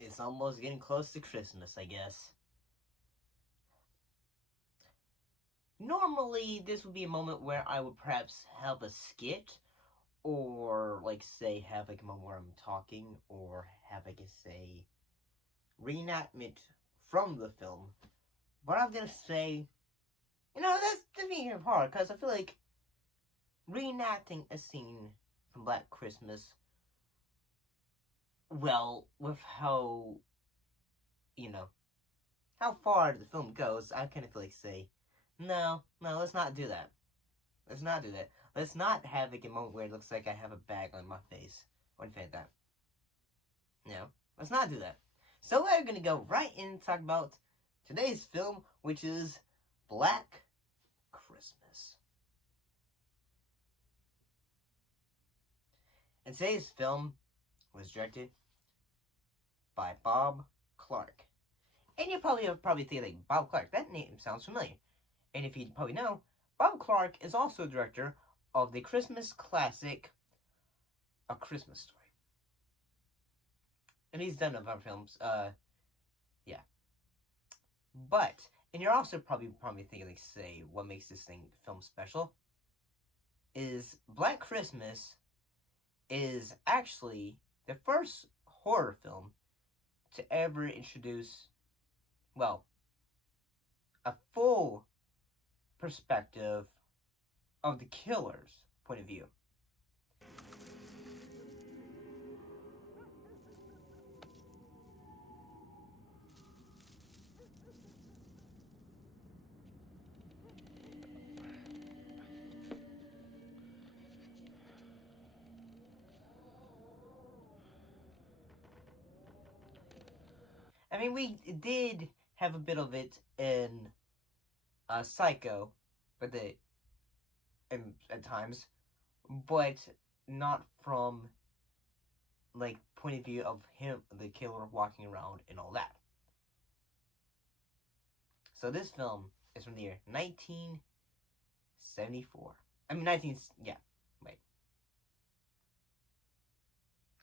It's almost getting close to Christmas, I guess. Normally, this would be a moment where I would perhaps have a skit, or, like, say, have, like, a moment where I'm talking, or have, like, say, reenactment from the film. But I'm gonna say, that's being hard, because I feel like reenacting a scene from Black Christmas, well, with how, how far the film goes, I kind of feel like say, no, let's not do that. Let's not do that. Let's not have like a moment where it looks like I have a bag on my face or anything like that. No, let's not do that. So we're gonna go right in and talk about today's film, which is Black Christmas. And today's film was directed by Bob Clark. And you probably think like Bob Clark, that name sounds familiar. And if you probably know, Bob Clark is also a director of the Christmas classic A Christmas Story. And he's done other films, yeah. But, and you're also probably thinking, like, say, what makes this film special is Black Christmas is actually the first horror film to ever introduce, well, a full perspective of the killer's point of view. I mean, we did have a bit of it in Psycho, but at times, but not from like point of view of him, the killer, walking around and all that. So this film is from the year 1974. I mean, yeah, wait.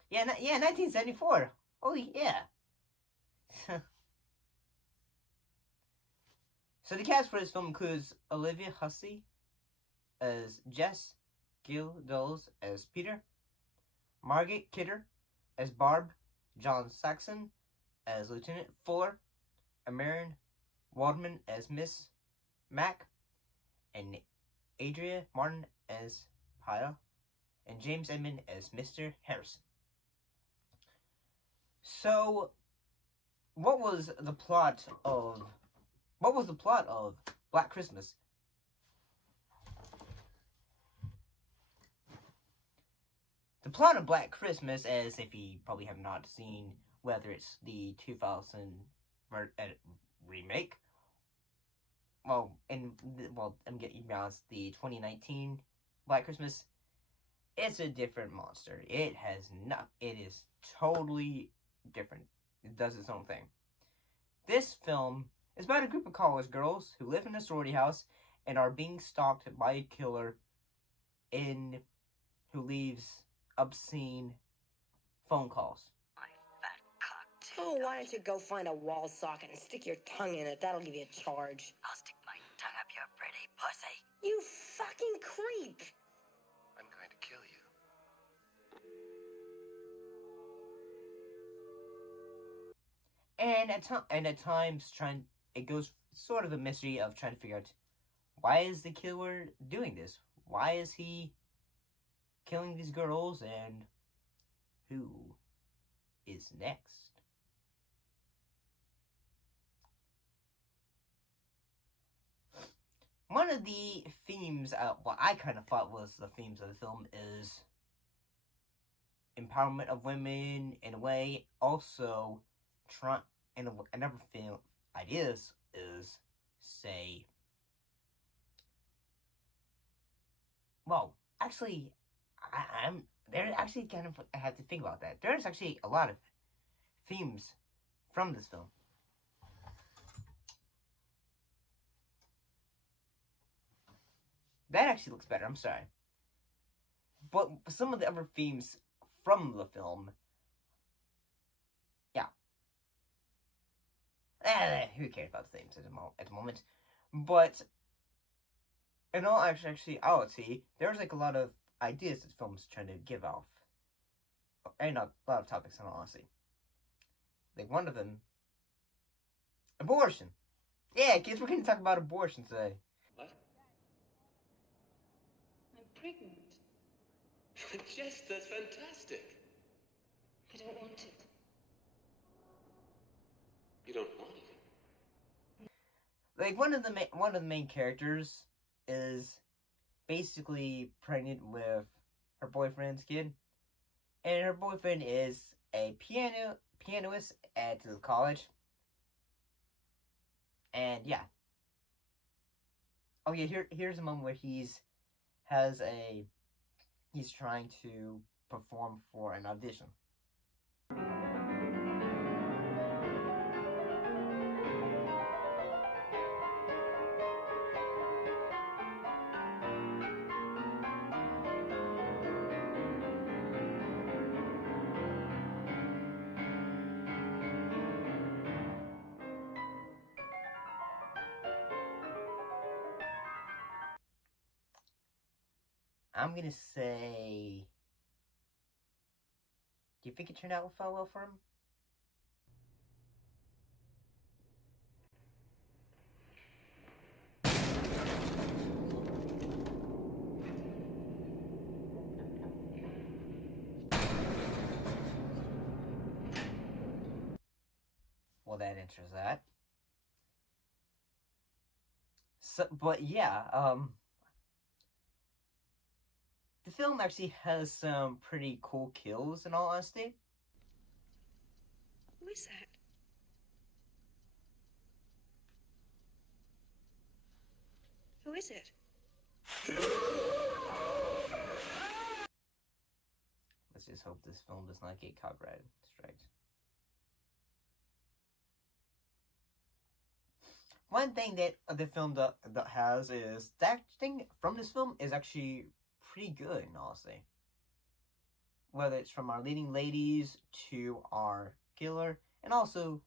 Yeah, 1974. Holy, yeah. So the cast for this film includes Olivia Hussey as Jess, Gil Dulles as Peter, Margaret Kidder as Barb, John Saxon as Lieutenant Fuller, Marion Waldman as Miss Mac, and Adria Martin as Pyle, and James Edmond as Mr. Harrison. So, what was the plot of Black Christmas? The plot of Black Christmas, as if you probably have not seen, whether it's the 2000 remake, I'm getting honest, the 2019 Black Christmas, it's a different monster. It is totally different. It does its own thing. This film is about a group of college girls who live in a sorority house and are being stalked by a killer who leaves obscene phone calls. Oh, why don't you go find a wall socket and stick your tongue in it? That'll give you a charge. I'll stick my tongue up your pretty pussy. You fucking creep! I'm going to kill you. And at times, it goes sort of a mystery of trying to figure out, why is the killer doing this? Why is he killing these girls, and who is next? One of the themes, what I kind of thought was the themes of the film, is empowerment of women in a way. Also, another film ideas is, say, well, actually, I'm there. Actually, kind of, I had to think about that. There's actually a lot of themes from this film. That actually looks better. I'm sorry. But some of the other themes from the film, yeah. Who cares about the themes at the moment? But in all actuality, there's like a lot of ideas that the film's trying to give off, and a lot of topics. In all honesty, like one of them, abortion. Yeah, kids, we're going to talk about abortion today. What? I'm pregnant. Jess, that's fantastic. I don't want it. You don't want it? Like one of the main characters is basically pregnant with her boyfriend's kid, and her boyfriend is a pianist at the college. And yeah. Oh yeah, here's a moment where he's trying to perform for an audition. I'm gonna say, do you think it turned out well for him? Well, that answers that. So, but yeah, the film actually has some pretty cool kills. In all honesty, Who is that? Who is it? let's just hope this film does not get copyright striked. One thing that the film that has is the acting from this film is actually pretty good, honestly. Whether it's from our leading ladies to our killer, and also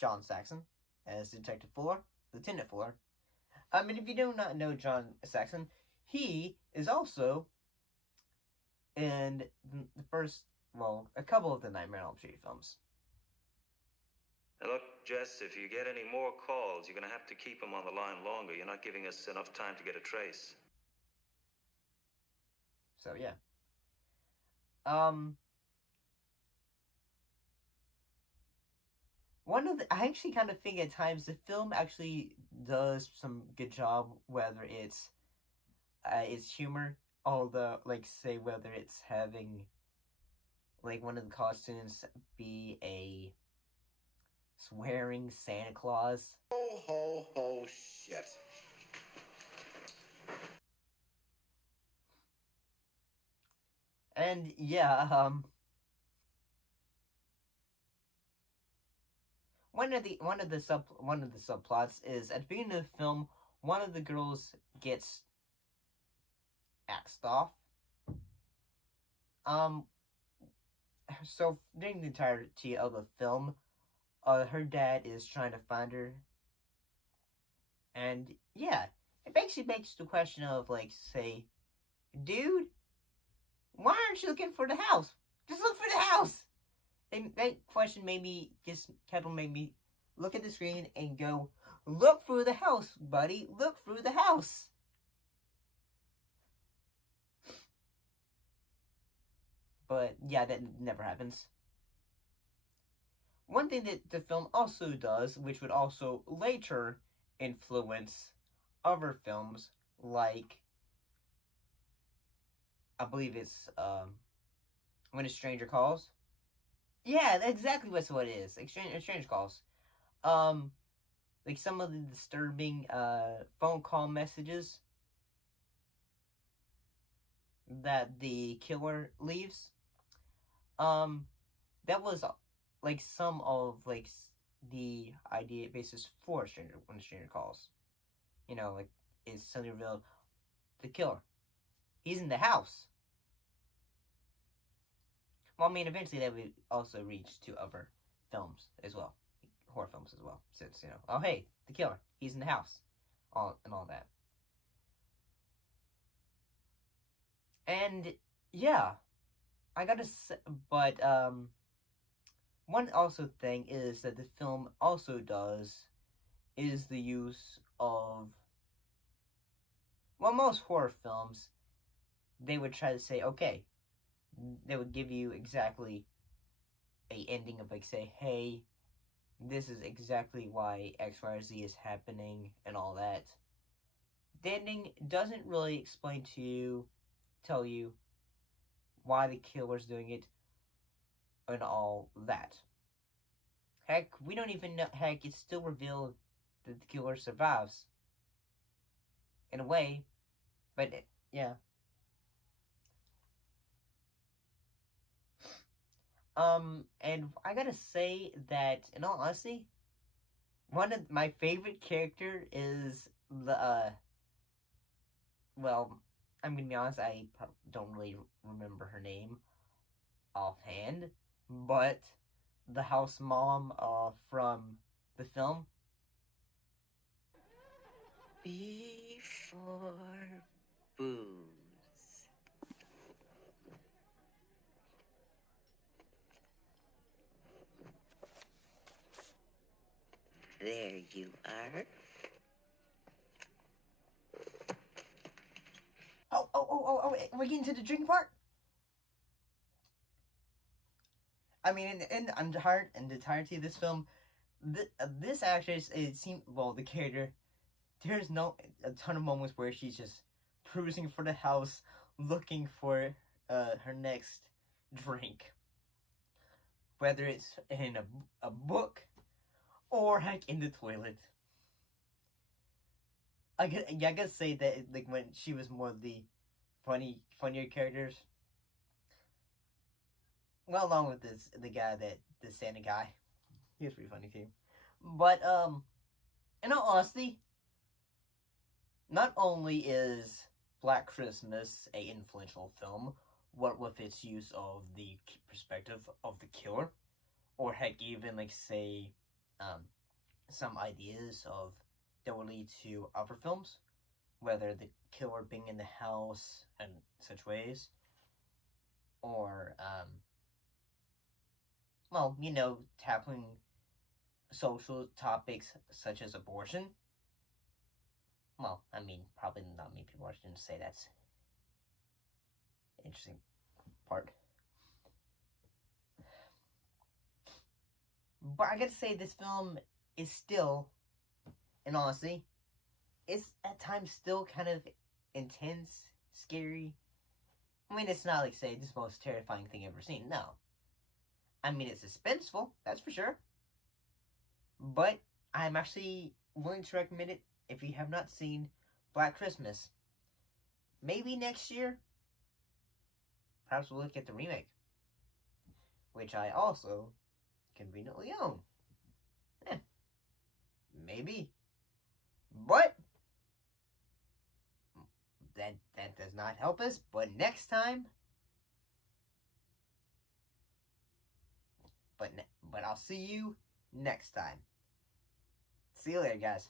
John Saxon as Detective Fuller, Lieutenant Fuller. I mean, if you do not know John Saxon, he is also in the first, well, a couple of the Nightmare on Elm Street films. Now look, Jess, if you get any more calls, you're going to have to keep them on the line longer. You're not giving us enough time to get a trace. So, yeah. I actually kind of think at times the film actually does some good job, whether it's humor, although, like, say, whether it's having, like, one of the college students be a swearing Santa Claus. Ho, shit. And yeah, one of the subplots is at the beginning of the film, one of the girls gets axed off. So during the entirety of the film, her dad is trying to find her, and yeah, it basically makes the question of, like, say, dude, why aren't you looking for the house? Just look for the house. And that question made me look at the screen and go, look through the house, buddy. Look through the house. But yeah, that never happens. One thing that the film also does, which would also later influence other films, like, I believe it's When a Stranger Calls. Yeah, that's exactly what it is. Stranger Calls. Like some of the disturbing phone call messages that the killer leaves. That was like some of, like, the idea basis for When a Stranger Calls. You know, like, it's suddenly revealed the killer. He's in the house. Well, I mean, eventually they would also reach to other films as well, horror films as well. Since oh hey, the killer, he's in the house, all that. And yeah, I gotta say, but one also thing is that the film also does is the use of, well, most horror films, they would try to say, okay, they would give you exactly a ending of like say, hey, this is exactly why X, Y, or Z is happening and all that. The ending doesn't really explain to you, tell you why the killer's doing it and all that. Heck, we don't even know, heck, it's still revealed that the killer survives. In a way, but yeah. And I gotta say that, in all honesty, one of my favorite character is the, well, I'm gonna be honest, I don't really remember her name offhand, but the house mom, from the film. Before booze. There you are. Oh, we're getting to the drinking part? I mean, in the entirety of this film, this actress, it seemed, well, the character, there's a ton of moments where she's just cruising for the house, looking for her next drink. Whether it's in a book, or heck, in the toilet. I gotta say that, like, when she was more of the funnier characters, well, along with the guy, the Santa guy, he was pretty funny too. But in all honesty, not only is Black Christmas a influential film, what with its use of the perspective of the killer, or heck, even like say, some ideas of that will lead to other films, whether the killer being in the house and such ways, or well, tackling social topics such as abortion. Well, I mean, probably not many people are going to say that's an interesting part. But I gotta say, this film is still, in honesty, it's at times still kind of intense, scary. I mean, it's not like, say, this most terrifying thing I've ever seen. No. I mean, it's suspenseful, that's for sure. But I'm actually willing to recommend it if you have not seen Black Christmas. Maybe next year, perhaps we'll look at the remake, which I also conveniently own. Maybe. But that does not help us. But next time, but I'll see you next time. See you later, guys.